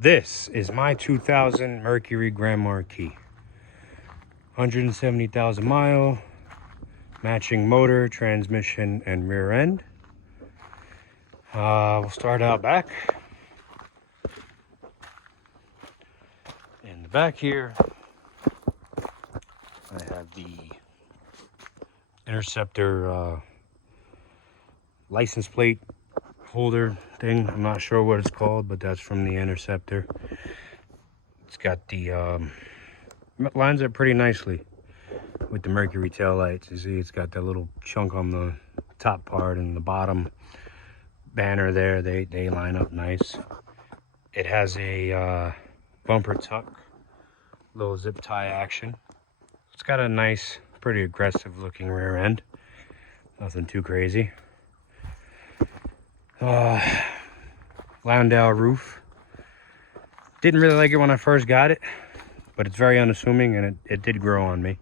This is my 2000 Mercury Grand Marquis. 170,000 mile, matching motor, transmission, and rear end. We'll start out back. In the back here, I have the Interceptor license plate holder thing. I'm not sure what it's called, but that's from the Interceptor. It's got the lines up pretty nicely with the Mercury tail lights. You see it's got that little chunk on the top part, and the bottom banner there, they line up nice. It has a bumper tuck, little zip tie action. It's got a nice, pretty aggressive looking rear end. Nothing too crazy. Landau roof. Didn't really like it when I first got it, but it's very unassuming, and it did grow on me.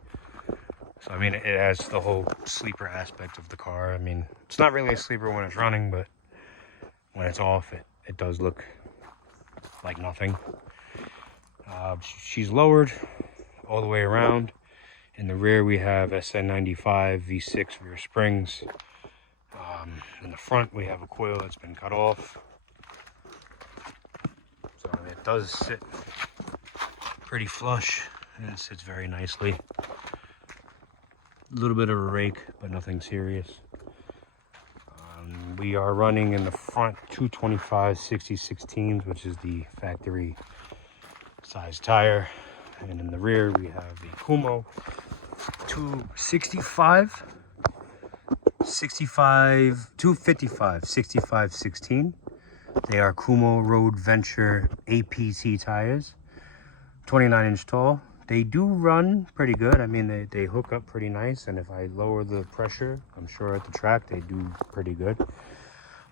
So I mean, it has the whole sleeper aspect of the car. I mean, it's not really a sleeper when it's running, but when it's off, it does look like nothing. She's lowered all the way around. In the rear, we have SN95 V6 rear springs. In the front, we have a coil that's been cut off. So it does sit pretty flush, and it sits very nicely. A little bit of a rake, but nothing serious. We are running in the front 225 60/16s, which is the factory size tire. And in the rear, we have the Kumo 255 65/16. They are Kumo Road Venture APT tires, 29-inch tall. They do run pretty good. I mean, they hook up pretty nice, and if I lower the pressure, I'm sure at the track they do pretty good.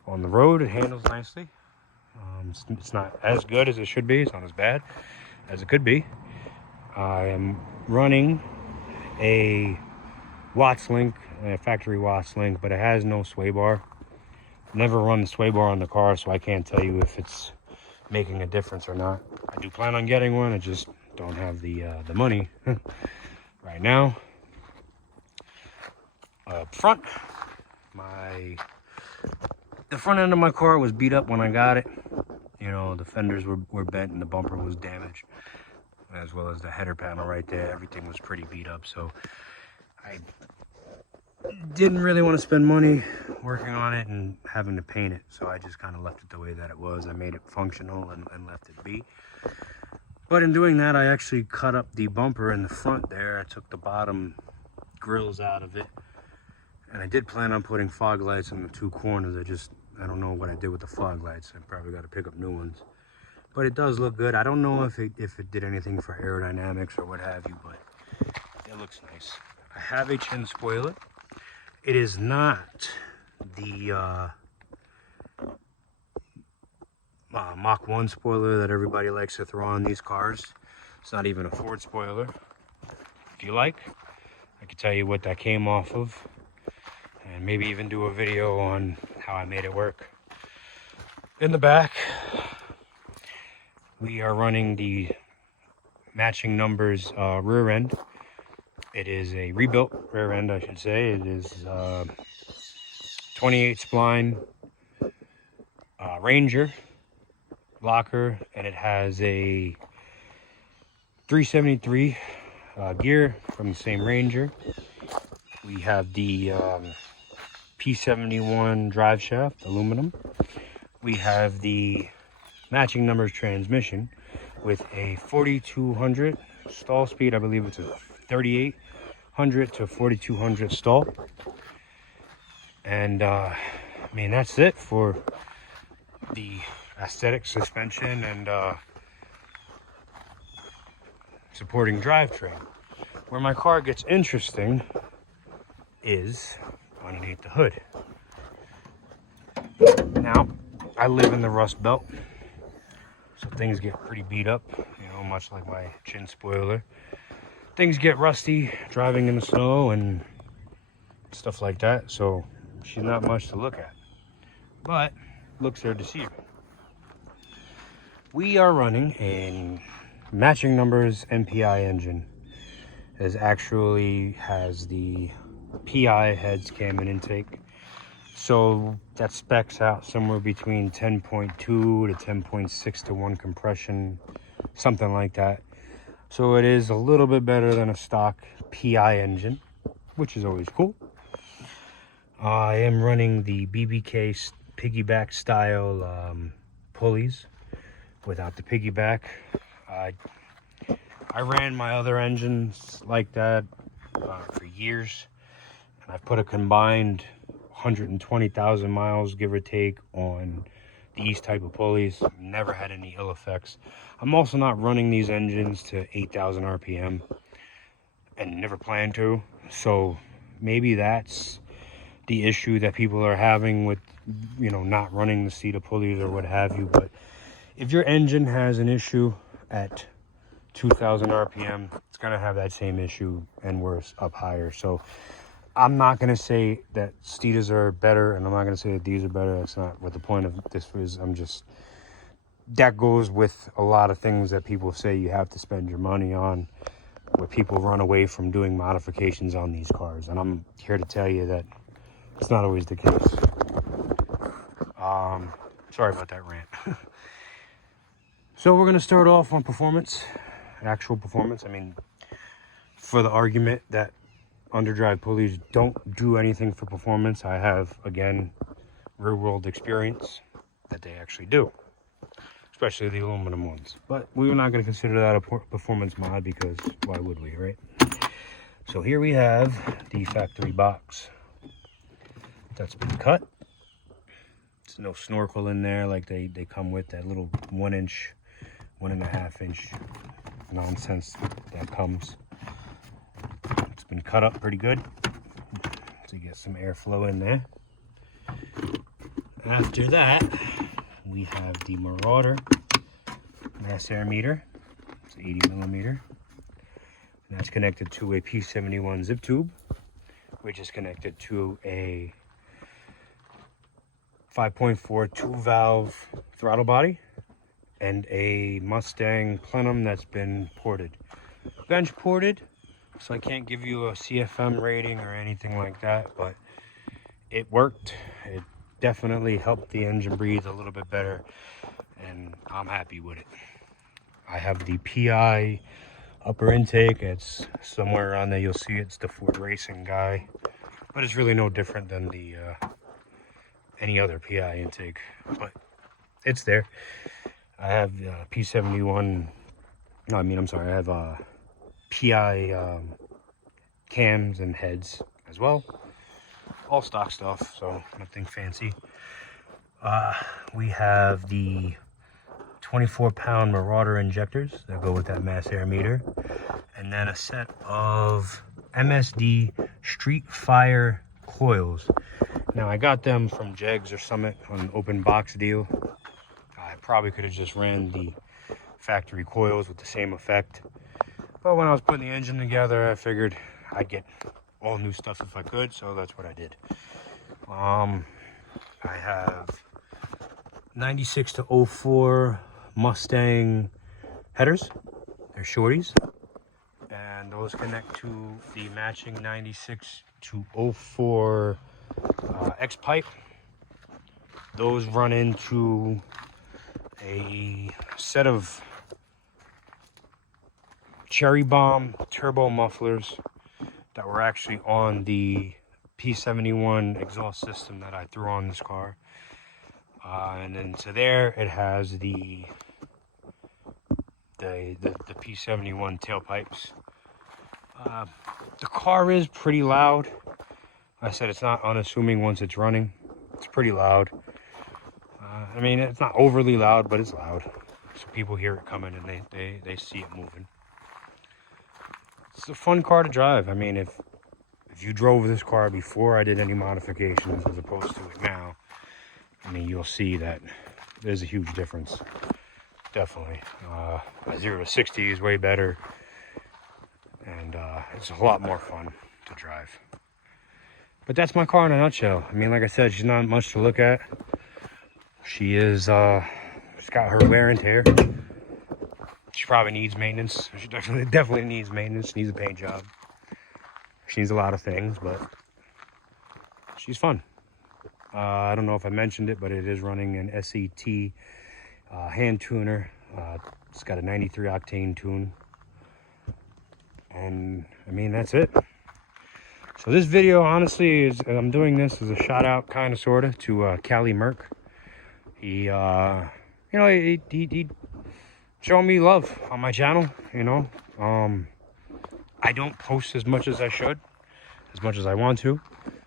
On the road, it handles nicely. It's not as good as it should be. It's not as bad as it could be. I am running a Watts link, a factory Watts link, but it has no sway bar. Never run the sway bar on the car, so I can't tell you if it's making a difference or not. I do plan on getting one. I just don't have the money right now. Up front, the front end of my car was beat up when I got it. You know, the fenders were bent and the bumper was damaged, as well as the header panel right there. Everything was pretty beat up, so I didn't really want to spend money working on it and having to paint it, so I just kind of left it the way that it was. I made it functional and left it be. But in doing that, I actually cut up the bumper in the front there. I took the bottom grills out of it, and I did plan on putting fog lights in the two corners. I don't know what I did with the fog lights. I probably got to pick up new ones, but it does look good. I don't know if it did anything for aerodynamics or what have you, but it looks nice. I have a chin spoiler. It is not the Mach 1 spoiler that everybody likes to throw on these cars. It's not even a Ford spoiler. If you like, I can tell you what that came off of, and maybe even do a video on how I made it work. In the back, we are running the matching numbers rear end. It is a rebuilt rear end, I should say. It is 28 spline Ranger locker, and it has a 373 gear from the same Ranger. We have the P71 drive shaft, aluminum. We have the matching numbers transmission with a 4200 stall speed. I believe it's a 3800 to 4200 stall. And I mean, that's it for the aesthetic, suspension, and supporting drivetrain. Where my car gets interesting is underneath the hood. Now, I live in the Rust Belt, so things get pretty beat up, you know, much like my chin spoiler. Things get rusty driving in the snow and stuff like that, so she's not much to look at, but looks are deceiving. We are running a matching numbers MPI engine. It actually has the PI heads cam and intake. So that specs out somewhere between 10.2 to 10.6 to 1 compression, something like that. So it is a little bit better than a stock PI engine, which is always cool. I am running the BBK piggyback style pulleys without the piggyback. I ran my other engines like that for years, and I've put a combined 120,000 miles, give or take, on these type of pulleys. Never had any ill effects. I'm also not running these engines to 8,000 RPM, and never plan to. So maybe that's the issue that people are having with, you know, not running the CETA pulleys or what have you. But if your engine has an issue at 2,000 RPM, it's gonna have that same issue and worse up higher. So I'm not gonna say that CETAs are better, and I'm not gonna say that these are better. That's not what the point of this is. That goes with a lot of things that people say you have to spend your money on, where people run away from doing modifications on these cars. And I'm here to tell you that it's not always the case. Sorry about that rant. So we're gonna start off on performance, actual performance. I mean, for the argument that underdrive pulleys don't do anything for performance, I have, again, real world experience that they actually do, especially the aluminum ones. But we're not going to consider that a performance mod, because why would we, right? So here we have the factory box that's been cut. There's no snorkel in there like they come with, that little 1 inch, 1.5 inch nonsense that comes. It's been cut up pretty good to get some airflow in there. After that, we have the Marauder mass air meter. It's 80 millimeter. And that's connected to a P71 zip tube, which is connected to a 5.4 2-valve throttle body and a Mustang plenum that's been ported. Bench ported, so I can't give you a CFM rating or anything like that, but it worked. It definitely helped the engine breathe a little bit better, and I'm happy with it. I have the PI upper intake. It's somewhere around there. You'll see it's the Ford Racing guy, but it's really no different than the any other PI intake, but it's there. I have P71. No, I mean, I'm sorry. I have PI cams and heads as well. All stock stuff, so nothing fancy. We have the 24-pound Marauder injectors that go with that mass air meter, and then a set of MSD Street Fire coils. Now, I got them from Jegs or Summit on an open box deal. I probably could have just ran the factory coils with the same effect, but when I was putting the engine together, I figured I'd get all new stuff if I could, so that's what I did. I have 96 to 04 Mustang headers. They're shorties, and those connect to the matching 96 to 04 X pipe. Those run into a set of Cherry Bomb turbo mufflers that were actually on the P71 exhaust system that I threw on this car. And then to there, it has the P71 tailpipes. The car is pretty loud. I said it's not unassuming once it's running. It's pretty loud. I mean, it's not overly loud, but it's loud. So people hear it coming and they see it moving. It's a fun car to drive. I mean, if you drove this car before I did any modifications as opposed to it now, I mean, you'll see that there's a huge difference. Definitely. 0 to 60 is way better, and it's a lot more fun to drive. But that's my car in a nutshell. I mean, like I said, she's not much to look at. She is She's got her wear and tear. She probably needs maintenance. She definitely needs maintenance. She needs a paint job. She needs a lot of things, but she's fun. I don't know if I mentioned it, but it is running an SET hand tuner. It's got a 93 octane tune. And I mean, that's it. So this video, honestly, I'm doing this as a shout out, kind of, sort of, to Cali Merc. He, he showed me love on my channel, I don't post as much as I should, as much as I want to.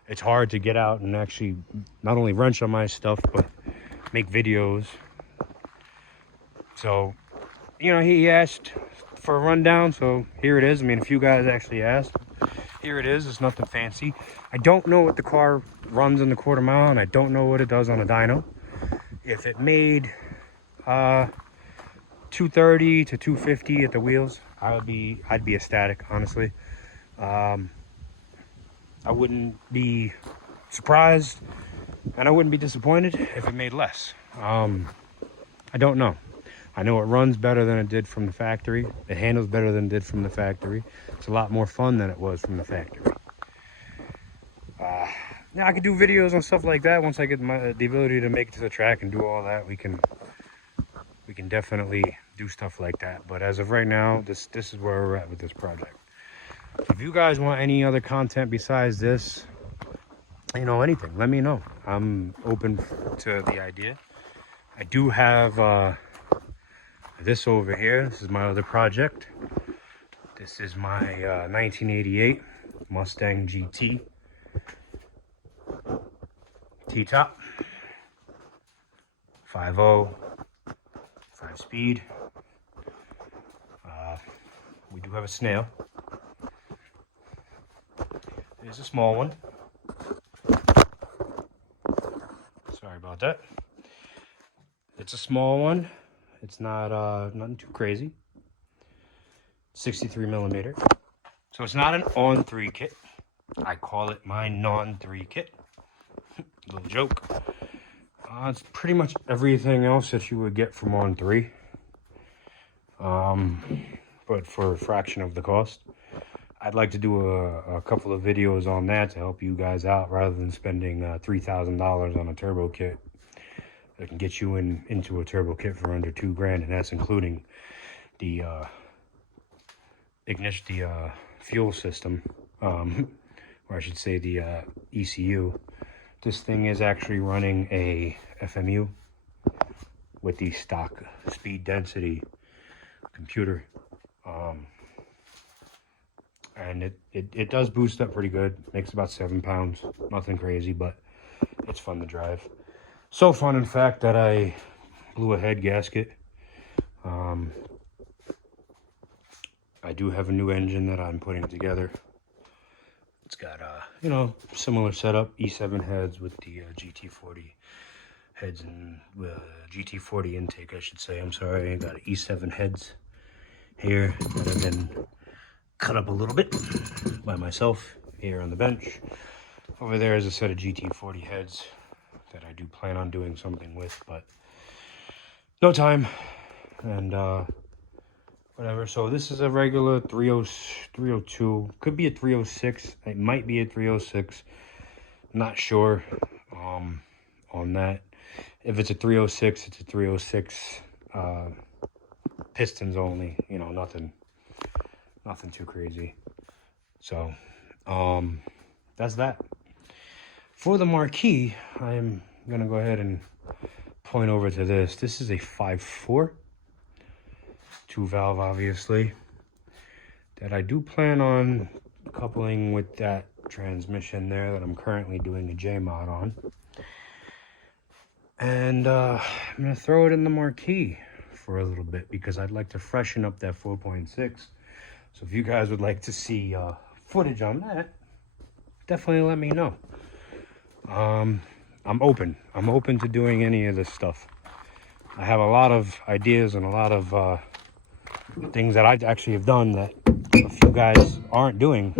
It's hard to get out and actually not only wrench on my stuff, but make videos. So, he asked for a rundown, so here it is. I mean, a few guys actually asked. Here it is. It's nothing fancy. I don't know what the car runs in the quarter mile, and I don't know what it does on a dyno. If it made 230 to 250 at the wheels, I'd be ecstatic, honestly. I wouldn't be surprised, and I wouldn't be disappointed if it made less. I don't know. I know it runs better than it did from the factory. It handles better than it did from the factory. It's a lot more fun than it was from the factory. Now I could do videos on stuff like that once I get the ability to make it to the track and do all that. We can definitely do stuff like that. But as of right now, this is where we're at with this project. If you guys want any other content besides this, anything, let me know. I'm open to the idea. I do have this over here. This is my other project. This is my 1988 Mustang GT T-top, 5.0, 5-speed. We do have a snail. There's a small one. Sorry about that. It's a small one. It's not nothing too crazy. 63 millimeter. So it's not an on-3 kit. I call it my non-3 kit. Little joke. It's pretty much everything else that you would get from on-3. But for a fraction of the cost. I'd like to do a couple of videos on that to help you guys out, rather than spending $3,000 on a turbo kit that can get you into a turbo kit for under $2,000, and that's including the ignition, the fuel system, or I should say the ECU. This thing is actually running a FMU with the stock speed density computer. And it does boost up pretty good. Makes about 7 pounds. Nothing crazy, but it's fun to drive. So fun, in fact, that I blew a head gasket. I do have a new engine that I'm putting together. It's got similar setup, E7 heads with the GT40 heads and GT40 intake, I should say. I'm sorry, I got E7 heads here that have been cut up a little bit by myself here on the bench. Over there is a set of GT40 heads that I do plan on doing something with, but no time and whatever. So this is a regular 302, could be a 306, it might be a 306, not sure on that. If it's a 306, it's a 306 pistons only, nothing too crazy. So that's that. For the Marquis, I'm gonna go ahead and point over to this. This is a 5.4 2-valve, obviously, that I do plan on coupling with that transmission there that I'm currently doing a J-mod on. And I'm gonna throw it in the Marquis for a little bit because I'd like to freshen up that 4.6. So if you guys would like to see footage on that, definitely let me know. I'm open to doing any of this stuff. I have a lot of ideas and a lot of things that I actually have done that a few guys aren't doing,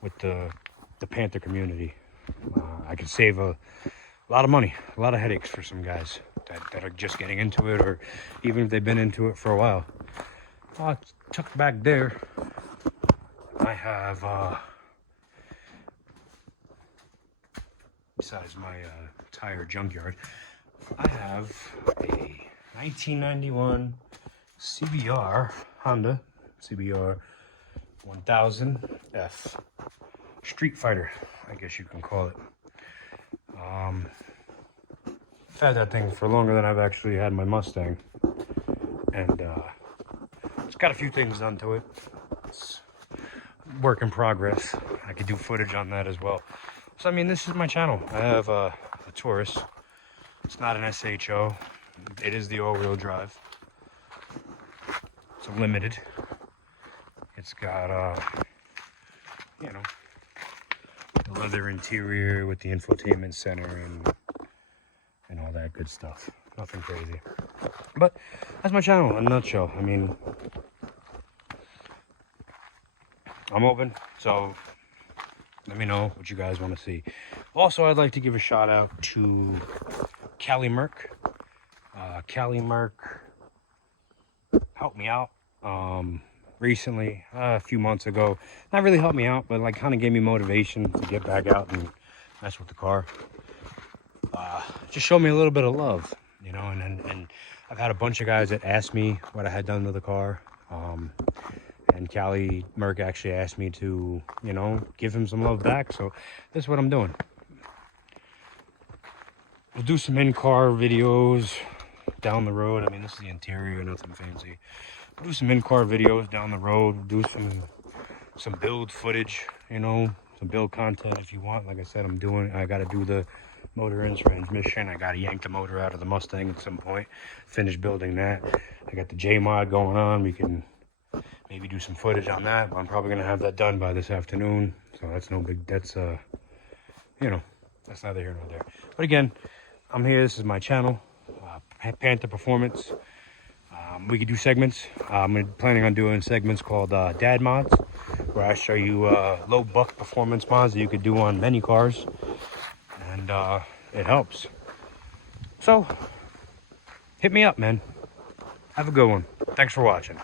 with the Panther community. I could save a lot of money, a lot of headaches for some guys. that are just getting into it, or even if they've been into it for a while. Tucked back there, I have, besides my tire junkyard, I have a 1991 CBR, Honda CBR 1000F Street Fighter, I guess you can call it. I've had that thing for longer than I've actually had my Mustang, and it's got a few things done to it. It's work in progress. I could do footage on that as well. So I mean, this is my channel. I have a Taurus. It's not an SHO. It is the all-wheel drive. It's a limited. It's got you know, the leather interior with the infotainment center and all that good stuff. Nothing crazy. But that's my channel in a nutshell. I mean, I'm open, so let me know what you guys want to see. Also, I'd like to give a shout out to Cali Merc. Cali Merc helped me out recently, a few months ago. Not really helped me out, but like kind of gave me motivation to get back out and mess with the car. Just showed me a little bit of love, you know, and I've had a bunch of guys that asked me what I had done to the car. And Cali Merc actually asked me to, you know, give him some love back. So that's what I'm doing. We'll do some in-car videos down the road. I mean, this is the interior, nothing fancy. We'll do some in-car videos down the road. We'll do some build footage, you know, some build content if you want. Like I said, I got to do the motor and transmission. I got to yank the motor out of the Mustang at some point. Finish building that. I got the J-Mod going on. We can maybe do some footage on that, but I'm probably gonna have that done by this afternoon, so that's no big, that's you know, that's neither here nor there. But again, I'm here, this is my channel, Panther Performance. We could do segments. I'm planning on doing segments called dad mods, where I show you low buck performance mods that you could do on many cars, and it helps. So hit me up, man. Have a good one. Thanks for watching.